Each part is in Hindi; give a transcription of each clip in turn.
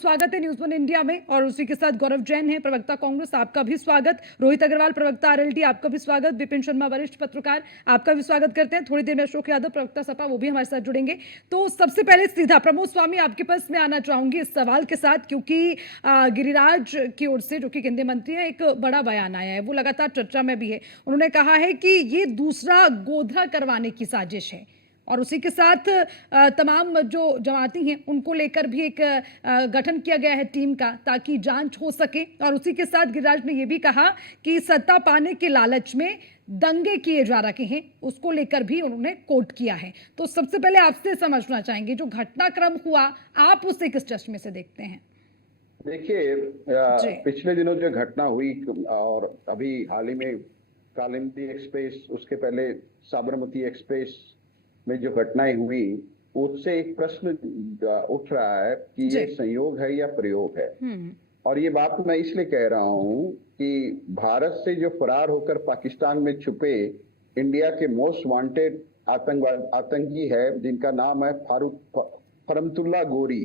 स्वागत है न्यूज़ वन इंडिया में। और उसी के साथ गौरव जैन है, प्रवक्ता कांग्रेस, आपका भी स्वागत। रोहित अग्रवाल, प्रवक्ता आरएलडी, आपका भी स्वागत। विपिन शर्मा, वरिष्ठ पत्रकार, आपका भी स्वागत करते हैं। थोड़ी देर में अशोक यादव, प्रवक्ता सपा, वो भी हमारे साथ जुड़ेंगे। तो सबसे पहले सीधा प्रमोद स्वामी आपके पास में आना चाहूंगी इस सवाल के साथ, क्योंकि गिरिराज की ओर से, जो कि केंद्रीय मंत्री है, एक बड़ा बयान आया है, वो लगातार चर्चा में भी है। उन्होंने कहा है कि ये दूसरा गोधरा करवाने की साजिश है, और उसी के साथ तमाम जो जमाती हैं उनको लेकर भी एक गठन किया गया है टीम का, ताकि जांच हो सके। और उसी के साथ गिरिराज ने यह भी कहा कि सत्ता पाने के लालच में दंगे किए जा रहे हैं, उसको लेकर भी उन्होंने कोट किया है। तो सबसे पहले आपसे समझना चाहेंगे, जो घटनाक्रम हुआ, आप उसे किस चश्मे से देखते हैं? देखिए, पिछले दिनों जो घटना हुई और अभी हाल ही में कालिंदी एक्सप्रेस, उसके पहले साबरमती एक्सप्रेस में जो घटनाएं हुई, उससे एक प्रश्न उठ रहा है कि ये संयोग है या प्रयोग है। और ये बात मैं इसलिए कह रहा हूं कि भारत से जो फरार होकर पाकिस्तान में छुपे इंडिया के मोस्ट वांटेड आतंकी है, जिनका नाम है फरमतुल्ला गोरी।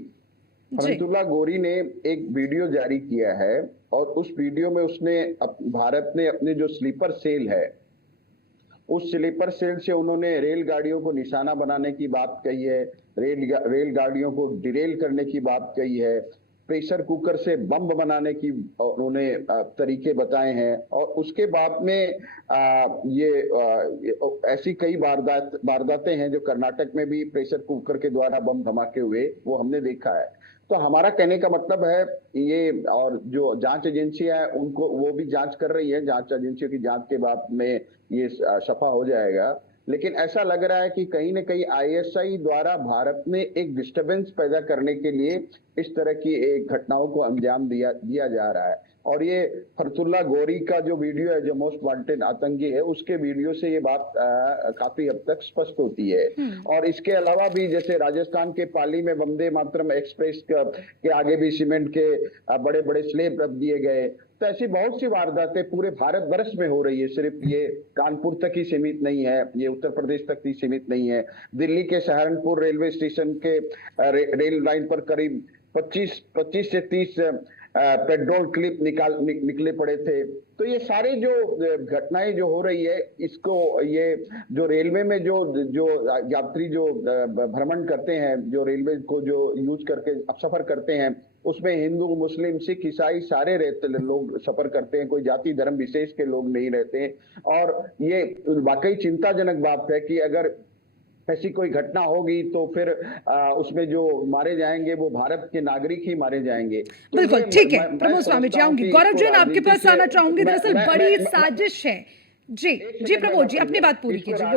फरमतुल्ला गोरी ने एक वीडियो जारी किया है, और उस वीडियो में उसने भारत ने अपने जो स्लीपर सेल है, उस स्लीपर सेल से उन्होंने रेलगाड़ियों को निशाना बनाने की बात कही है, रेलगाड़ियों को डिरेल करने की बात कही है, प्रेशर कुकर से बम बनाने की उन्होंने तरीके बताए हैं। और उसके बाद में ऐसी कई वारदातें हैं जो कर्नाटक में भी प्रेशर कुकर के द्वारा बम धमाके हुए, वो हमने देखा है। तो हमारा कहने का मतलब है ये, और जो जांच एजेंसियां हैं उनको, वो भी जांच कर रही है, जांच एजेंसियों की जांच के बाद में ये सफा हो जाएगा। लेकिन ऐसा लग रहा है कि कहीं न कहीं आईएसआई द्वारा भारत में एक डिस्टरबेंस पैदा करने के लिए इस तरह की एक घटनाओं को अंजाम दिया जा रहा है। और ये फरतुल्ला गोरी का जो वीडियो है, जो मोस्ट वांटेड आतंकी है, उसके वीडियो से ये बात काफी हद तक स्पष्ट होती है। और इसके अलावा भी, जैसे राजस्थान के पाली में वंदे मातरम एक्सप्रेस के आगे भी सीमेंट के बड़े बड़े स्लेब रख दिए गए। तो ऐसी बहुत सी वारदातें पूरे भारत वर्ष में हो रही है, सिर्फ ये कानपुर तक ही सीमित नहीं है, ये उत्तर प्रदेश तक ही सीमित नहीं है। दिल्ली के सहारनपुर रेलवे स्टेशन के रेल लाइन पर करीब 25 से 30 पेट्रोल क्लिप निकले पड़े थे। तो ये सारे जो घटनाएं जो हो रही है, इसको, ये जो रेलवे में जो यात्री जो भ्रमण करते हैं, जो रेलवे को जो यूज करके सफर करते हैं, उसमें हिंदू, मुस्लिम, सिख, ईसाई सारे लोग सफर करते हैं, कोई जाति धर्म विशेष के लोग नहीं रहते हैं। और ये वाकई चिंताजनक बात है कि अगर ऐसी कोई घटना होगी तो फिर उसमें जो मारे जाएंगे वो भारत के नागरिक ही मारे जाएंगे। तो बिल्कुल ठीक है। प्रमोद स्वामी जी, आऊंगी। गौरव जैन, आपके पास आना चाहूंगी। दरअसल बड़ी साजिश है। जी प्रमोद जी, अपनी बात पूरी कीजिए।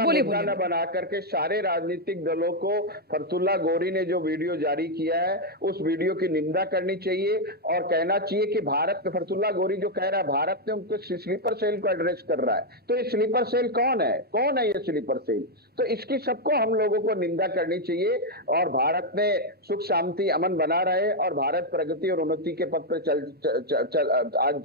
बोलिए। बना करके सारे राजनीतिक दलों को फरतुल्ला गोरी ने जो वीडियो जारी किया है, उस वीडियो की निंदा करनी चाहिए और कहना चाहिए कि भारत, फरतुल्ला गोरी जो कह रहा है भारत ने उनको स्लीपर सेल को एड्रेस कर रहा है, तो ये स्लीपर सेल कौन है ये स्लीपर सेल? तो इसकी सबको हम लोगों को निंदा करनी चाहिए। और भारत में सुख शांति अमन बना रहे, और भारत प्रगति और उन्नति के पथ पर आज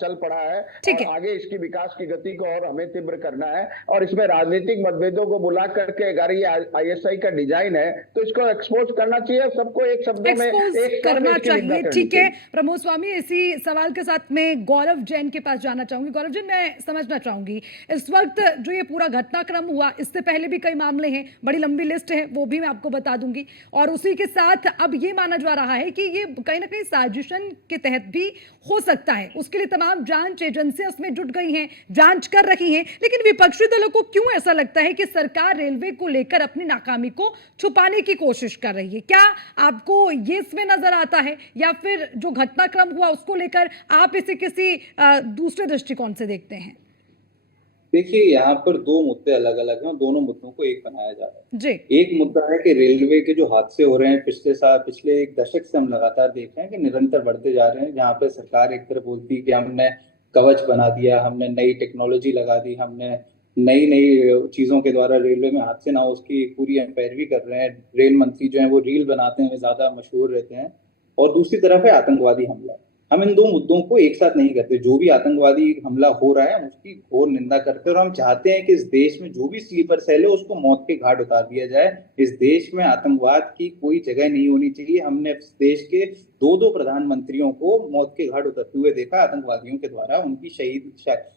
चल पड़ा है, और आगे इसकी विकास की गति को और हमें तीव्र करना है। और इसमें राजनीतिक मतभेदों को बुला करके, अगर ये आईएसआई का डिजाइन है तो इसको एक्सपोज करना चाहिए, सबको एक शब्दों में एक करना चाहिए। ठीक है प्रमोद स्वामी, इसी सवाल के साथ में गौरव जैन के पास जाना चाहूंगी। गौरव जैन, मैं समझना चाहूंगी, इस वक्त जो ये पूरा घटनाक्रम हुआ, इससे पहले भी कई मामले हैं, बड़ी लंबी लिस्ट है, वो भी मैं आपको बता दूंगी। और उसी के साथ अब ये माना जा रहा है कि ये कहीं ना कहीं साजिशन के तहत भी हो सकता है। उसके लिए तमाम जांच एजेंसियां उसमें जुट गई हैं, जांच कर रही हैं। लेकिन विपक्षी दलों को क्यों ऐसा लगता है कि सरकार रेलवे को लेकर अपनी नाकामी को छुपाने की कोशिश कर रही है? क्या आपको ये इसमें नजर आता है, या फिर जो घटनाक्रम हुआ उसको लेकर आप इसे किसी दूसरे दृष्टिकोण से देखते हैं? देखिए, यहाँ पर दो मुद्दे अलग अलग हैं, दोनों मुद्दों को एक बनाया जा रहा है जी। एक मुद्दा है कि रेलवे के जो हादसे हो रहे हैं पिछले एक दशक से हम लगातार देख रहे हैं कि निरंतर बढ़ते जा रहे हैं, जहाँ पे सरकार एक तरफ बोलती है कि हमने कवच बना दिया, हमने नई टेक्नोलॉजी लगा दी, हमने नई नई चीजों के द्वारा रेलवे में हादसे ना हो उसकी पूरी पैरवी कर रहे हैं। रेल मंत्री जो है वो रील बनाते हैं, ज्यादा मशहूर रहते हैं। और दूसरी तरफ है आतंकवादी हमला। हम इन दो मुद्दों को एक साथ नहीं करते। जो भी आतंकवादी हमला हो रहा है उसकी घोर निंदा करते हैं, और हम चाहते हैं कि इस देश में जो भी स्लीपर सेल है उसको मौत के घाट उतार दिया जाए। इस देश में आतंकवाद की कोई जगह नहीं होनी चाहिए। हमने इस देश के दो दो प्रधानमंत्रियों को मौत के घाट उतरते हुए देखा आतंकवादियों के द्वारा, उनकी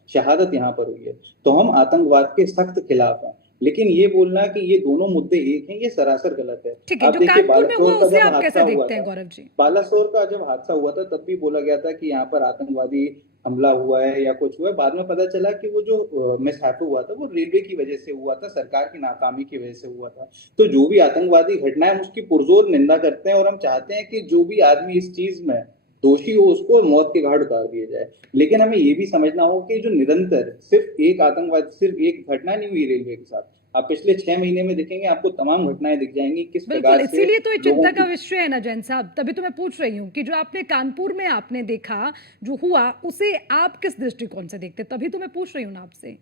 शहादत यहाँ पर हुई है। तो हम आतंकवाद के सख्त खिलाफ हैं, लेकिन ये बोलना कि ये दोनों मुद्दे एक हैं, ये सरासर गलत है। ठीक है, आप जो देखिए कानपुर में हुआ बालासोर का उसे जब आप हादसा कैसे हुआ देखते हैं था, गौरव जी? बालासोर का जब हादसा हुआ था तब भी बोला गया था कि यहाँ पर आतंकवादी हमला हुआ है या कुछ हुआ है। बाद में पता चला कि वो जो मिसहैप हुआ था वो रेलवे की वजह से हुआ था, सरकार की नाकामी की वजह से हुआ था। तो जो भी आतंकवादी घटना है उसकी पुरजोर निंदा करते हैं, और हम चाहते हैं कि जो भी आदमी इस चीज में दोषी हो उसको मौत के घाट उतार दिया जाए। लेकिन हमें ये भी समझना हो कि जो निरंतर सिर्फ एक आतंकवाद, सिर्फ एक घटना नहीं हुई रेलवे के साथ, आप पिछले 6 महीने में देखेंगे आपको तमाम घटनाएं दिख जाएंगी किस बिल्कुल, प्रकार से इसीलिए तो ये लोगों चिंता का की। विषय है ना जैन साहब, तभी तो मैं पूछ रही हूँ कि जो आपने कानपुर में आपने देखा, जो हुआ, उसे आप किस दृष्टिकोण से देखते हैं? तभी तो मैं पूछ रही हूँ ना आपसे।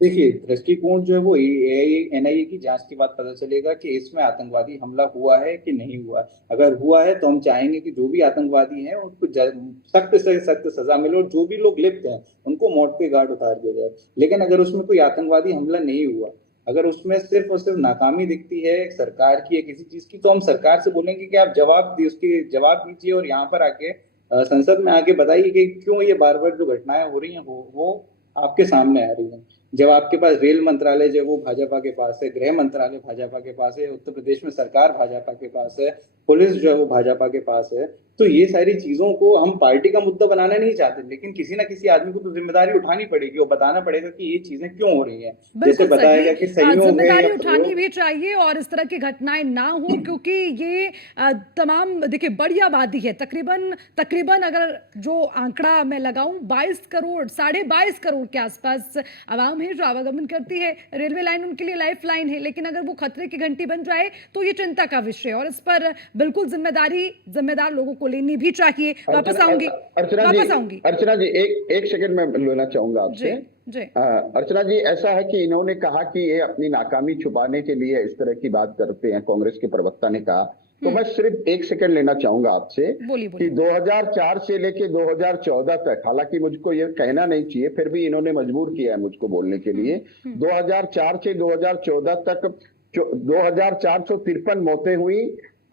देखिए, दृष्टिकोण जो है वो एनआईए की जांच के बाद पता चलेगा कि इसमें आतंकवादी हमला हुआ है कि नहीं हुआ। अगर हुआ है तो हम चाहेंगे कि जो भी आतंकवादी हैं उनको सख्त से सख्त सजा मिले, और जो भी लोग लिप्त हैं उनको मौत के घाट उतार दिया जाए। लेकिन अगर उसमें कोई आतंकवादी हमला नहीं हुआ, अगर उसमें सिर्फ और सिर्फ नाकामी दिखती है सरकार की या किसी चीज की, तो हम सरकार से बोलेंगे कि आप जवाब दी उसकी जवाब दीजिए, और यहाँ पर आके संसद में आके बताइए कि क्यों ये बार बार जो घटनाएं हो रही हैं वो आपके सामने आ रही हैं। जब आपके पास रेल मंत्रालय जो है वो भाजपा के पास है, गृह मंत्रालय भाजपा के पास है, उत्तर प्रदेश में सरकार भाजपा के पास है, पुलिस जो है वो भाजपा के पास है, तो ये सारी चीजों को हम पार्टी का मुद्दा बनाना नहीं चाहते, लेकिन किसी ना किसी आदमी को तो जिम्मेदारी उठानी पड़ेगी और बताना पड़ेगा कि ये चीजें क्यों हो रही हैं। जैसे बिल्कुल बताया सही। गया कि संयोग है या जिम्मेदारी उठानी प्रयोग। भी चाहिए और इस तरह की घटनाएं ना हो, क्योंकि ये तमाम देखिए बड़ी आबादी है, तकरीबन तकरीबन अगर जो आंकड़ा मैं लगाऊं 22 करोड़, 22.5 करोड़ के आसपास आवाम है जो आवागमन करती है। रेलवे लाइन उनके लिए लाइफ लाइन है, लेकिन अगर वो खतरे की घंटी बन जाए तो ये चिंता का विषय है, और इस पर बिल्कुल जिम्मेदार लोगों को लेनी भी चाहिए। वापस अर्चना आऊंगी, अर्चना जी, वापस आऊंगी। अर्चना जी, एक सेकंड में लेना चाहूंगा जी आपसे। जी। अर्चना जी, ऐसा है कि इन्होंने कहा कि ये अपनी नाकामी छुपाने के लिए इस तरह की बात करते हैं, कांग्रेस के प्रवक्ता ने कहा। तो मैं सिर्फ एक सेकंड लेना चाहूंगा आपसे बोलिए कि बोलिए। 2004 से लेके 2014 तक, हालांकि मुझको ये कहना नहीं चाहिए, फिर भी इन्होंने मजबूर किया है मुझको बोलने के लिए। 2004 से 2014 तक 2453 मौतें हुई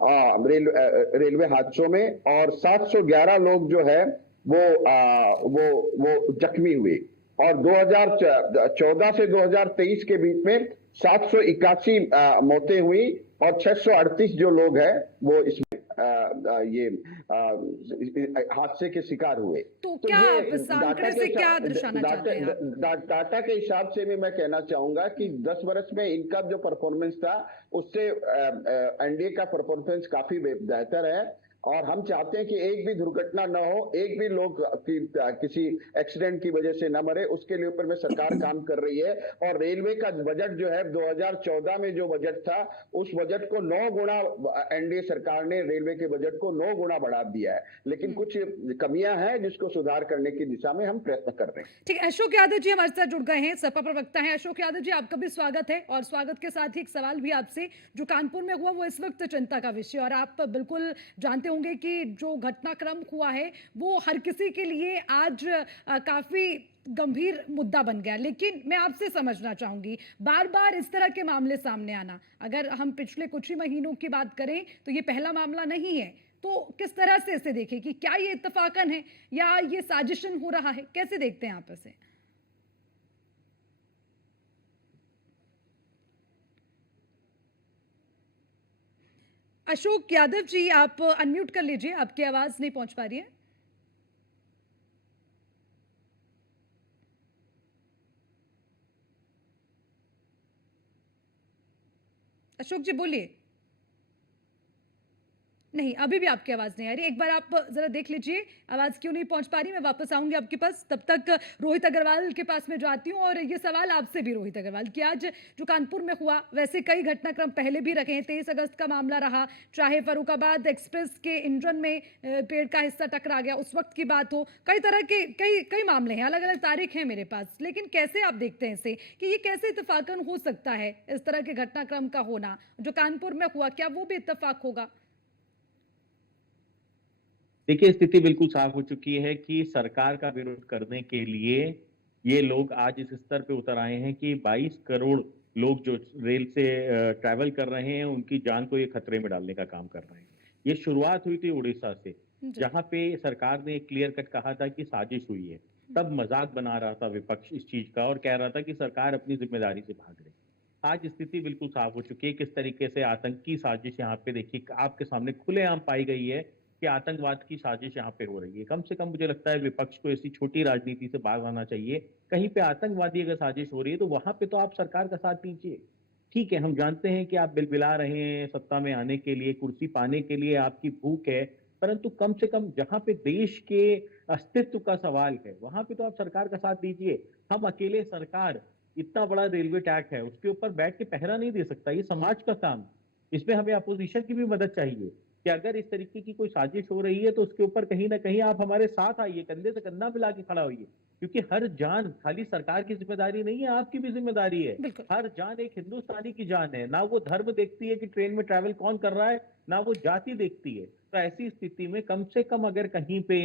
रेलवे हादसों में, और 711 लोग जो है वो जख्मी हुए। और 2014 से 2023 के बीच में 781 मौतें हुई, और 638 जो लोग हैं वो इसमें ये हादसे के शिकार हुए। तो तो क्या ये आप इस आंकड़े से क्या दर्शाना चाहते हैं आप? डाटा के हिसाब से भी मैं कहना चाहूंगा कि 10 वर्ष में इनका जो परफॉर्मेंस था उससे एनडीए का परफॉर्मेंस काफी बेहतर है। और हम चाहते हैं कि एक भी दुर्घटना न हो, एक भी लोग किसी एक्सीडेंट की वजह से न मरे, उसके लिए ऊपर में सरकार काम कर रही है। और रेलवे का बजट जो है 2014 में जो बजट था, उस बजट को 9 गुना एनडीए सरकार ने रेलवे के बजट को 9 गुना बढ़ा दिया है। लेकिन कुछ कमियां हैं जिसको सुधार करने की दिशा में हम प्रयत्न कर रहे हैं। ठीक है, अशोक यादव जी हमारे साथ जुड़ गए हैं, सपा प्रवक्ता हैं। अशोक यादव जी, आपका भी स्वागत है, और स्वागत के साथ ही एक सवाल भी आपसे। जो कानपुर में हुआ वो इस वक्त चिंता का विषय, और आप बिल्कुल जानते होंगे कि जो घटनाक्रम हुआ है वो हर किसी के लिए आज काफी गंभीर मुद्दा बन गया। लेकिन मैं आपसे समझना चाहूंगी, बार बार इस तरह के मामले सामने आना, अगर हम पिछले कुछ ही महीनों की बात करें तो ये पहला मामला नहीं है, तो किस तरह से इसे देखें कि क्या ये इत्तेफाकन है या ये साजिशन हो रहा है? कैसे देखते हैं आप इसे? अशोक यादव जी, आप अनम्यूट कर लीजिए, आपकी आवाज नहीं पहुंच पा रही है। अशोक जी बोलिए। नहीं, अभी भी आपकी आवाज नहीं आ रही। एक बार आप जरा देख लीजिए आवाज क्यों नहीं पहुंच पा रही। मैं वापस आऊंगी आपके पास, तब तक रोहित अग्रवाल के पास में जाती हूं, और ये सवाल आपसे भी रोहित अग्रवाल कि आज जो कानपुर में हुआ, वैसे कई घटनाक्रम पहले भी रखे हैं। 23 अगस्त का मामला रहा, चाहे फर्रुखाबाद एक्सप्रेस के इंजन में पेड़ का हिस्सा टकरा गया उस वक्त की बात हो, कई तरह के कई मामले हैं, अलग अलग तारीख है मेरे पास। लेकिन कैसे आप देखते हैं इसे कि ये कैसे इत्तेफाकन हो सकता है, इस तरह के घटनाक्रम का होना जो कानपुर में हुआ, क्या वो भी इत्तेफाक होगा? देखिए, स्थिति बिल्कुल साफ हो चुकी है कि सरकार का विरोध करने के लिए ये लोग आज इस स्तर पे उतर आए हैं कि 22 करोड़ लोग जो रेल से ट्रैवल कर रहे हैं, उनकी जान को ये खतरे में डालने का काम कर रहे हैं। ये शुरुआत हुई थी उड़ीसा से, जी। जहाँ पे सरकार ने क्लियर कट कहा था कि साजिश हुई है। तब मजाक बना रहा था विपक्ष इस चीज का और कह रहा था कि सरकार अपनी जिम्मेदारी से भाग रही। आज स्थिति बिल्कुल साफ हो चुकी है, किस तरीके से आतंकी साजिश यहाँ पे देखिए आपके सामने खुलेआम पाई गई है कि आतंकवाद की साजिश यहाँ पे हो रही है। कम से कम मुझे लगता है विपक्ष को ऐसी छोटी राजनीति से बाहर आना चाहिए। कहीं पे आतंकवादी अगर साजिश हो रही है तो वहां पे तो आप सरकार का साथ दीजिए। ठीक है, हम जानते हैं कि आप बिलबिला रहे हैं सत्ता में आने के लिए, कुर्सी पाने के लिए आपकी भूख है, परंतु कम से कम जहां पे देश के अस्तित्व का सवाल है वहां पे तो आप सरकार का साथ दीजिए। हम अकेले सरकार इतना बड़ा रेलवे ट्रैक है उसके ऊपर बैठ के पहरा नहीं दे सकता, ये समाज का काम। इसमें हमें अपोजिशन की भी मदद चाहिए कि अगर इस तरीके की कोई साजिश हो रही है तो उसके ऊपर कहीं ना कहीं आप हमारे साथ आइए, कंधे से कंधा मिला के खड़ा होइए, क्योंकि हर जान खाली सरकार की जिम्मेदारी नहीं है, आपकी भी जिम्मेदारी है। बिल्कुल। हर जान एक हिंदुस्तानी की जान है, ना वो धर्म देखती है कि ट्रेन में ट्रैवल कौन कर रहा है, ना वो जाति देखती है। तो ऐसी स्थिति में कम से कम अगर कहीं पे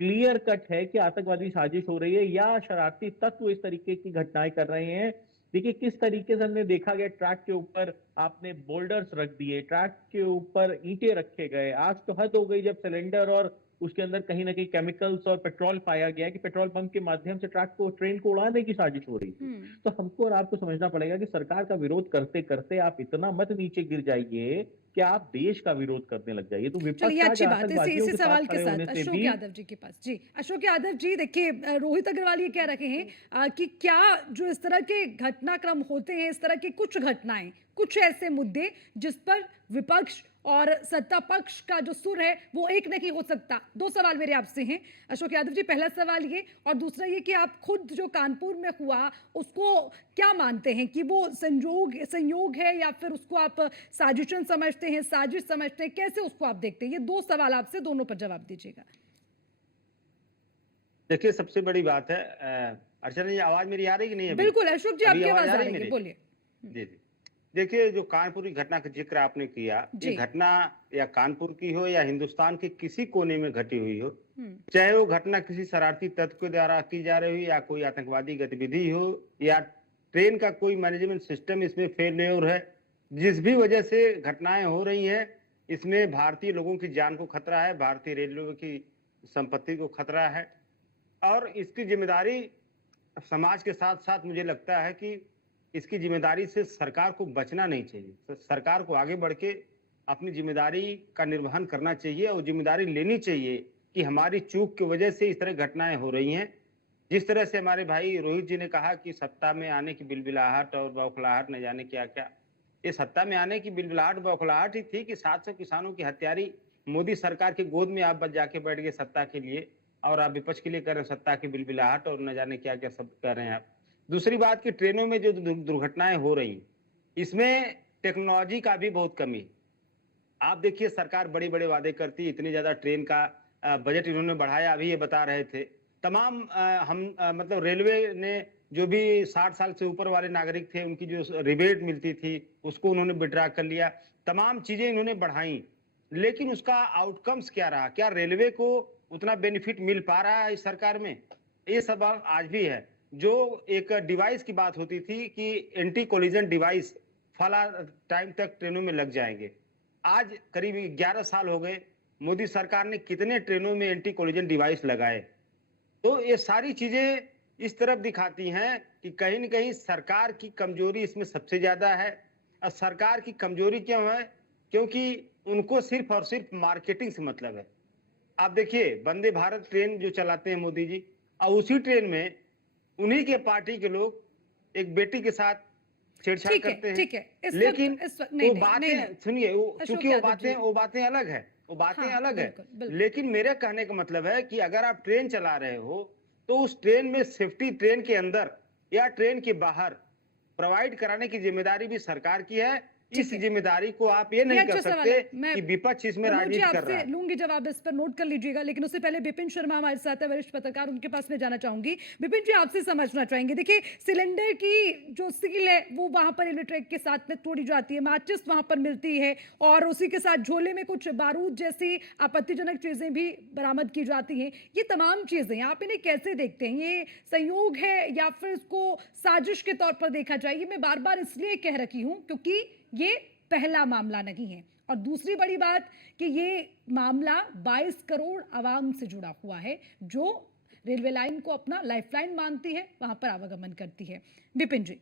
क्लियर कट है कि आतंकवादी साजिश हो रही है या शरारती तत्व इस तरीके की घटनाएं कर रहे हैं। देखिए किस तरीके से हमने देखा गया, ट्रैक के ऊपर आपने बोल्डर्स रख दिए, ट्रैक के ऊपर ईंटें रखे गए। आज तो हद हो गई जब सिलेंडर और उसके अंदर कहीं ना कहीं केमिकल्स और पेट्रोल पाया गया कि पेट्रोल पंप के माध्यम से ट्रेन को उड़ाने की साजिश हो रही थी। तो हमको और आपको समझना पड़ेगा कि सरकार का विरोध करते करते आप इतना मत नीचे गिर जाइए कि आप देश का विरोध करने लग जाइए। तो चलिए, विपक्ष आज अच्छी बात है। आतंकवादियों इसी के सवाल साथ के खड़े साथ होने से अशोक भी यादव जी के पास। जी, अशोक यादव जी, देखिए रोहित अग्रवाल ये कह रहे हैं कि क्या जो इस तरह के घटनाक्रम होते हैं, इस तरह की कुछ घटनाएं, कुछ ऐसे मुद्दे जिस पर विपक्ष और सत्ता पक्ष का जो सुर है वो एक नहीं हो सकता। दो सवाल मेरे आपसे हैं अशोक यादव जी। पहला सवाल ये, और दूसरा ये कि आप खुद जो कानपुर में हुआ उसको क्या मानते हैं कि वो संयोग है या फिर उसको आप साजिशन समझते हैं, साजिश समझते हैं, कैसे उसको आप देखते हैं? ये दो सवाल आपसे, दोनों पर जवाब दीजिएगा। देखिए, सबसे बड़ी बात है अर्चना जी, आवाज मेरी आ रही कि नहीं अभी? बिल्कुल अशोक जी, अभी आपकी आवाज आवाज आ आ रही रही है, मेरी? बोलिए। जी जी। देखिए, जो कानपुर की घटना का जिक्र आपने किया, ये जी। घटना या कानपुर की हो या हिंदुस्तान के किसी कोने में घटी हुई हो, हम्म। चाहे वो घटना किसी शरारती तत्व के द्वारा की जा रही हो या कोई आतंकवादी गतिविधि हो या ट्रेन का कोई मैनेजमेंट सिस्टम इसमें फेल्योर है, जिस भी वजह से घटनाएं हो रही हैं, इसमें भारतीय लोगों की जान को खतरा है, भारतीय रेलवे की संपत्ति को खतरा है और इसकी जिम्मेदारी समाज के साथ साथ मुझे लगता है कि इसकी जिम्मेदारी से सरकार को बचना नहीं चाहिए। सरकार को आगे बढ़ के अपनी जिम्मेदारी का निर्वहन करना चाहिए और जिम्मेदारी लेनी चाहिए कि हमारी चूक की वजह से इस तरह घटनाएं हो रही हैं। जिस तरह से हमारे भाई रोहित जी ने कहा कि सत्ता में आने की बिलबिलाहट और बौखलाहट न जाने क्या क्या, ये सत्ता में आने की बिलबिलाहट बौखलाहट ही थी कि 700 किसानों की हत्यारी मोदी सरकार की गोद में आप बच जाके बैठ गए सत्ता के लिए और आप विपक्ष के लिए कर रहे हैं सत्ता की बिलबिलाहट और न जाने क्या क्या सब कर रहे हैं आप। दूसरी बात कि ट्रेनों में जो दुर्घटनाएं हो रही इसमें टेक्नोलॉजी का भी बहुत कमी है। आप देखिए, सरकार बड़े बड़े वादे करती है, इतनी ज्यादा ट्रेन का बजट इन्होंने बढ़ाया, अभी ये बता रहे थे। तमाम मतलब रेलवे ने जो भी 60 साल से ऊपर वाले नागरिक थे उनकी जो रिबेट मिलती थी उसको उन्होंने विड्रा कर लिया, तमाम चीजें इन्होंने बढ़ाई, लेकिन उसका आउटकम्स क्या रहा? क्या रेलवे को उतना बेनिफिट मिल पा रहा है इस सरकार में? ये सवाल आज भी है। जो एक डिवाइस की बात होती थी कि एंटी कोलिजन डिवाइस फला टाइम तक ट्रेनों में लग जाएंगे, आज करीब 11 साल हो गए, मोदी सरकार ने कितने ट्रेनों में एंटी कोलिजन डिवाइस लगाए? तो ये सारी चीजें इस तरफ दिखाती हैं कि कहीं न कहीं सरकार की कमजोरी इसमें सबसे ज्यादा है। और सरकार की कमजोरी क्यों है? क्योंकि उनको सिर्फ और सिर्फ मार्केटिंग से मतलब है। आप देखिए, वंदे भारत ट्रेन जो चलाते हैं मोदी जी, और उसी ट्रेन में उन्हीं के पार्टी के लोग एक बेटी के साथ छेड़छाड़ करते हैं। ठीक है। लेकिन वो बातें सुनिए, अशोक चूंकि वो यादव बातें अलग है, वो बातें हाँ, अलग है। बिल्कुल, बिल्कुल। लेकिन मेरे कहने का मतलब है कि अगर आप ट्रेन चला रहे हो तो उस ट्रेन में सेफ्टी ट्रेन के अंदर या ट्रेन के बाहर प्रोवाइड कराने की जिम्मेदारी भी सरकार की है इस ठीक है। जिम्मेदारी को आप ये नहीं ये कर अच्छा सवाल सकते है। मैं कि विपक्ष इसमें प्रमोद जी राजनीति कर रहा आपसे है। लूंगी जवाब, इस पर नोट कर लीजिएगा, लेकिन उससे पहले विपिन शर्मा हमारे साथ है, वरिष्ठ पत्रकार, उनके पास मैं जाना चाहूंगी। विपिन जी आपसे समझना चाहेंगे, देखिए सिलेंडर की जो सील है वो वहां पर रेलवे ट्रैक के साथ में तोड़ी जाती है, माचिस वहां पर मिलती है और उसी के साथ झोले में कुछ बारूद जैसी आपत्तिजनक चीजें भी बरामद की जाती हैं। ये तमाम चीजें आप इन्हें कैसे देखते हैं? ये संयोग है या फिर इसको साजिश के तौर पर देखा जाए? ये मैं बार बार इसलिए कह रही हूं क्योंकि ये पहला मामला नहीं है, और दूसरी बड़ी बात कि ये मामला 22 करोड़ आवाम से जुड़ा हुआ है जो रेलवे लाइन को अपना लाइफलाइन मानती है, वहां पर आवागमन करती है। विपिन जी।